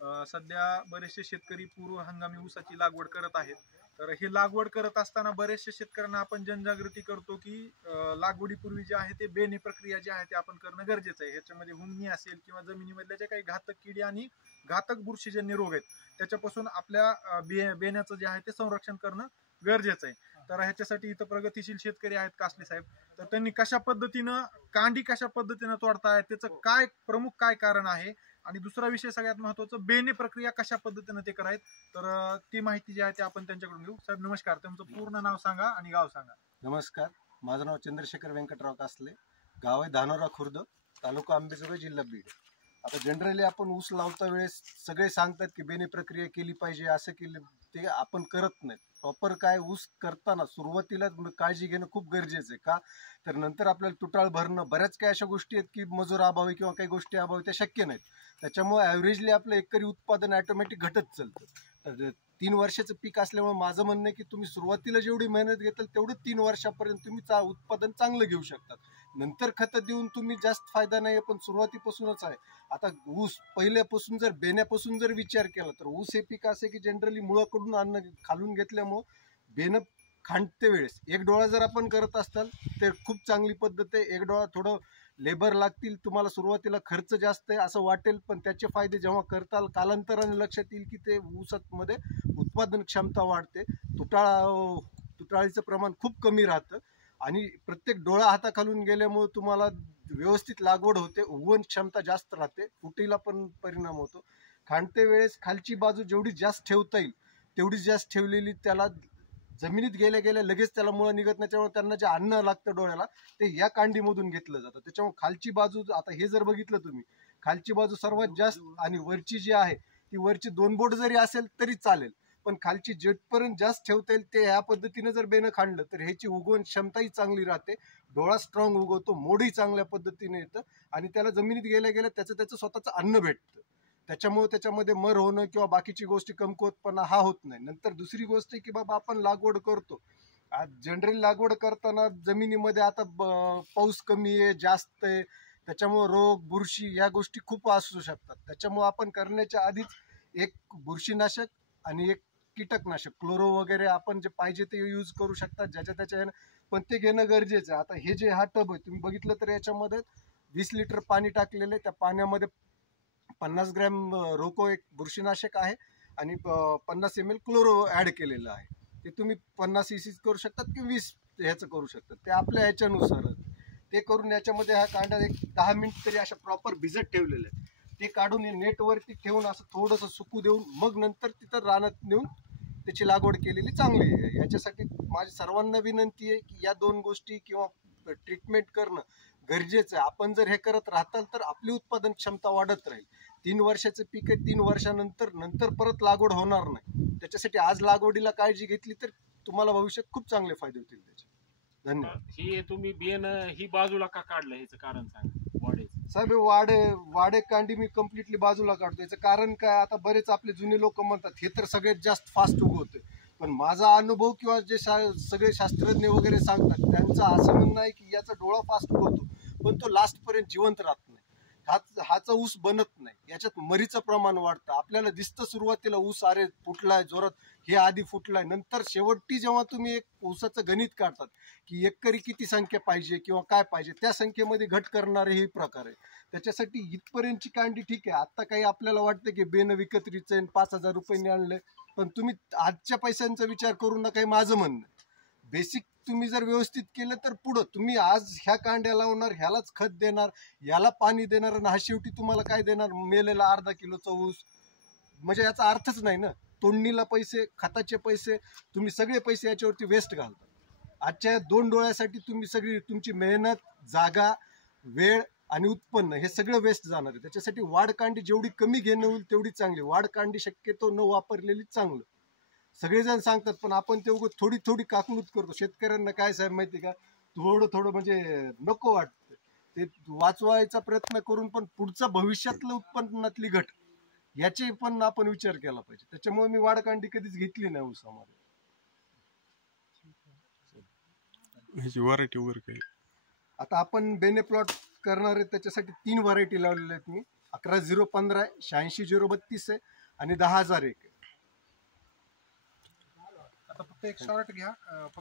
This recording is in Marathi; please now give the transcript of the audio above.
सध्या बरेचसे शेतकरी पूर्व हंगामी ऊसाची लागवड करत आहेत. तर हे लागवड करत असताना बरेचशा शेतकऱ्यांना आपण जनजागृती करतो की लागवडीपूर्वी जे आहे ते बेणे प्रक्रिया जी आहे ते आपण करणं गरजेचं आहे. ह्याच्यामध्ये हुमणी असेल किंवा जमिनीमधल्या ज्या काही घातक किडी आणि घातक बुरशीजन्य रोग आहेत त्याच्यापासून आपल्या बेण्याचं जे आहे ते संरक्षण करणं गरजेचं आहे. तर ह्याच्यासाठी इथं प्रगतीशील शेतकरी आहेत कासले साहेब, तर त्यांनी कशा पद्धतीनं कांडी कशा पद्धतीनं तोडतायत, त्याचं काय प्रमुख काय कारण आहे, आणि दुसरा विषय सगळ्यात महत्वाचं बेणे प्रक्रिया कशा पद्धतीनं ते करायत, तर ती माहिती जी आहे ती आपण त्यांच्याकडून घेऊ. साहेब नमस्कार, तुमचं पूर्ण नाव सांगा आणि गाव सांगा. नमस्कार, माझं नाव चंद्रशेखर व्यंकटराव कासले, गाव आहे धानोरा खुर्द, तालुका आंबेजोगाई, जिल्हा बीड. आता जनरली आपण ऊस लावता वेळेस सगळे सांगतात की बेणे प्रक्रिया केली पाहिजे, असं केलं, ते आपण करत नाही. प्रॉपर काय ऊस करताना सुरुवातीला काळजी घेणं खूप गरजेचं आहे. का तर नंतर आपल्याला तुटाळ भरणं, बऱ्याच काही अशा गोष्टी आहेत की मजूर अभावी किंवा काही गोष्टी अभावी त्या शक्य नाहीत. त्याच्यामुळे ॲव्हरेजली आपलं एकरी उत्पादन ॲटोमॅटिक घटत चालतं. तर 3 वर्षाचं पीक असल्यामुळे माझं म्हणणं आहे की तुम्ही सुरुवातीला जेवढी मेहनत घेताल तेवढं 3 वर्षापर्यंत तुम्ही उत्पादन चांगलं घेऊ शकतात. नंतर खतं देऊन तुम्ही जास्त फायदा नाही, पण सुरुवातीपासूनच आहे. आता ऊस पहिल्यापासून जर बेण्यापासून जर विचार केला तर ऊस हे पीक असे की जनरली मुळाकडून अन्न खालून घेतल्यामुळं बेणं खांडते वेळेस एक डोळा जर आपण करत असताल तर खूप चांगली पद्धत आहे. एक डोळा थोडं लेबर लागतील, तुम्हाला सुरुवातीला खर्च जास्त आहे असं वाटेल, पण त्याचे फायदे जेव्हा करताल कालांतराने लक्षात येईल की ते ऊसामध्ये उत्पादन क्षमता वाढते, तुटाळीचं प्रमाण खूप कमी राहतं आणि प्रत्येक डोळा हाताखालून गेल्यामुळे तुम्हाला व्यवस्थित लागवड होते, उगवण क्षमता जास्त राहते, फुटीला पण परिणाम होतो. खांडते वेळेस खालची बाजू जेवढी जास्त ठेवता येईल तेवढी जास्त ठेवलेली त्याला जमिनीत गेल्या गेल्या लगेच त्याला मुळं निघत नाही. त्यामुळे त्यांना जे अन्न लागतं डोळ्याला ते या कांडीमधून घेतलं जातं. त्याच्यामुळे खालची बाजू, आता हे जर बघितलं तुम्ही, खालची बाजू सर्वात जास्त आणि वरची जी आहे ती वरची 2 बोट जरी असेल तरी चालेल, पण खालची जेटपर्यंत जास्त ठेवता येईल ते ह्या पद्धतीने जर बेणं खांडलं तर ह्याची उगवण क्षमताही चांगली राहते, डोळा स्ट्रॉंग उगवतो, मोडही चांगल्या पद्धतीने येतं आणि त्याला जमिनीत गेल्या गेल्या त्याचं स्वतःचं अन्न भेटतं. त्याच्यामुळे त्याच्यामध्ये मर होणं किंवा बाकीची गोष्टी कमकुवतपणा हा होत नाही. नंतर दुसरी गोष्ट आहे की बाबा आपण लागवड करतो, आज जनरली लागवड करताना जमिनीमध्ये आता पाऊस कमी आहे, जास्त आहे, त्याच्यामुळे रोग बुरशी या गोष्टी खूप असू शकतात. त्याच्यामुळे आपण करण्याच्या आधीच एक बुरशीनाशक आणि एक कीटकनाशक क्लोरो वगैरे आपण जे पाहिजे ते यूज करू शकतात ज्याच्या त्याच्या, पण ते घेणं गरजेचं आहे. आता हे जे हा टब आहे तुम्ही बघितलं तर याच्यामध्ये 20 लिटर पाणी टाकलेलं आहे, त्या पाण्यामध्ये 50 ग्रॅम रोको एक बुरशीनाशक आहे आणि 50 ml क्लोरो ॲड केलेलं आहे. ते तुम्ही 50 cc करू शकतात की 20 ह्याचं करू शकतात, ते आपल्या ह्याच्यानुसार ते करून याच्यामध्ये हा कांदा एक 10 मिनिट तरी अशा प्रॉपर भिजत ठेवलेलं आहे. ते काढून हे नेटवरती ठेवून असं थोडंसं सुकू देऊन मग नंतर तिथं रानात नेऊन त्याची लागवड केलेली चांगली आहे. याच्यासाठी माझी सर्वांना विनंती आहे की या 2 गोष्टी किंवा ट्रीटमेंट करणं गरजेचं आहे. आपण जर हे करत राहताल तर आपली उत्पादन क्षमता वाढत राहील. 3 वर्षाचं पीक आहे, 3 वर्षानंतर परत लागवड होणार नाही. त्याच्यासाठी आज लागवडीला काळजी घेतली तर तुम्हाला भविष्यात खूप चांगले फायदे होतील त्याचे. धन्यवाद. ही तुम्ही बियाण ही बाजूला का काढलं ह्याचं कारण सांगा. वाढेचं साहेब वाडे कांडी मी कम्प्लिटली बाजूला काढतो. याचं कारण काय, आता बरेच आपले जुने लोक म्हणतात हे तर सगळ्यात जास्त फास्ट उगवते, पण माझा अनुभव किंवा जे सगळे शास्त्रज्ञ वगैरे सांगतात त्यांचं असं म्हणणं आहे की याचा डोळा फास्ट उगवतो पण तो लास्ट पर्यंत जिवंत राहत नाही. हाचा ऊस बनत नाही, याच्यात मरीचं प्रमाण वाढतं. आपल्याला दिसतं सुरुवातीला ऊस अरे फुटलाय जोरात, हे आधी फुटलाय, नंतर शेवटी जेव्हा तुम्ही एक ऊसाचं गणित काढतात की एकरी किती संख्या पाहिजे किंवा काय पाहिजे, त्या संख्येमध्ये घट करणारे हे प्रकार आहे. त्याच्यासाठी इथपर्यंतची कांडी ठीक आहे. आता काही आपल्याला वाटतं की बेनं विकत्रीचं आहे, 5,000 रुपयांनी आणलंय, पण तुम्ही आजच्या पैशांचा विचार करू नका, माझं म्हणणं. बेसिक तुम्ही जर व्यवस्थित केलं तर पुढं तुम्ही आज ह्या कांड्या लावणार, ह्यालाच खत देणार, याला पाणी देणार आणि हा शेवटी तुम्हाला काय देणार, मेलेला अर्धा किलोचा ऊस, म्हणजे याचा अर्थच नाही ना. तोडणीला पैसे, खताचे पैसे, तुम्ही सगळे पैसे याच्यावरती वेस्ट घालता. आजच्या 2 डोळ्यासाठी तुम्ही सगळी तुमची मेहनत, जागा, वेळ आणि उत्पन्न हे सगळं वेस्ट जाणार आहे. त्याच्यासाठी वाढकांडी जेवढी कमी घेणं होईल तेवढी चांगली. वाढकांडी शक्यतो न वापरलेली चांगलं, सगळेजण सांगतात, पण आपण ते उगाच थोडी थोडी काकलूत करतो. शेतकऱ्यांना काय साहेब माहिती का, थोडं म्हणजे नको वाटतं ते वाचवायचा प्रयत्न करून, पण पुढचं भविष्यातलं उत्पन्नातली घट याचे पण आपण विचार केला पाहिजे. त्याच्यामुळे मी वाढकांडी कधीच घेतली नाही ऊसामध्ये. ह्याची व्हरायटी वगैरे काही आता आपण बेने प्लॉट करणार आहे त्याच्यासाठी 3 व्हरायटी लावलेल्या आहेत मी. 11-015 आहे, 86-032 आहे आणि 10,001 आहे. आता फक्त एक शॉर्ट घ्या फक्त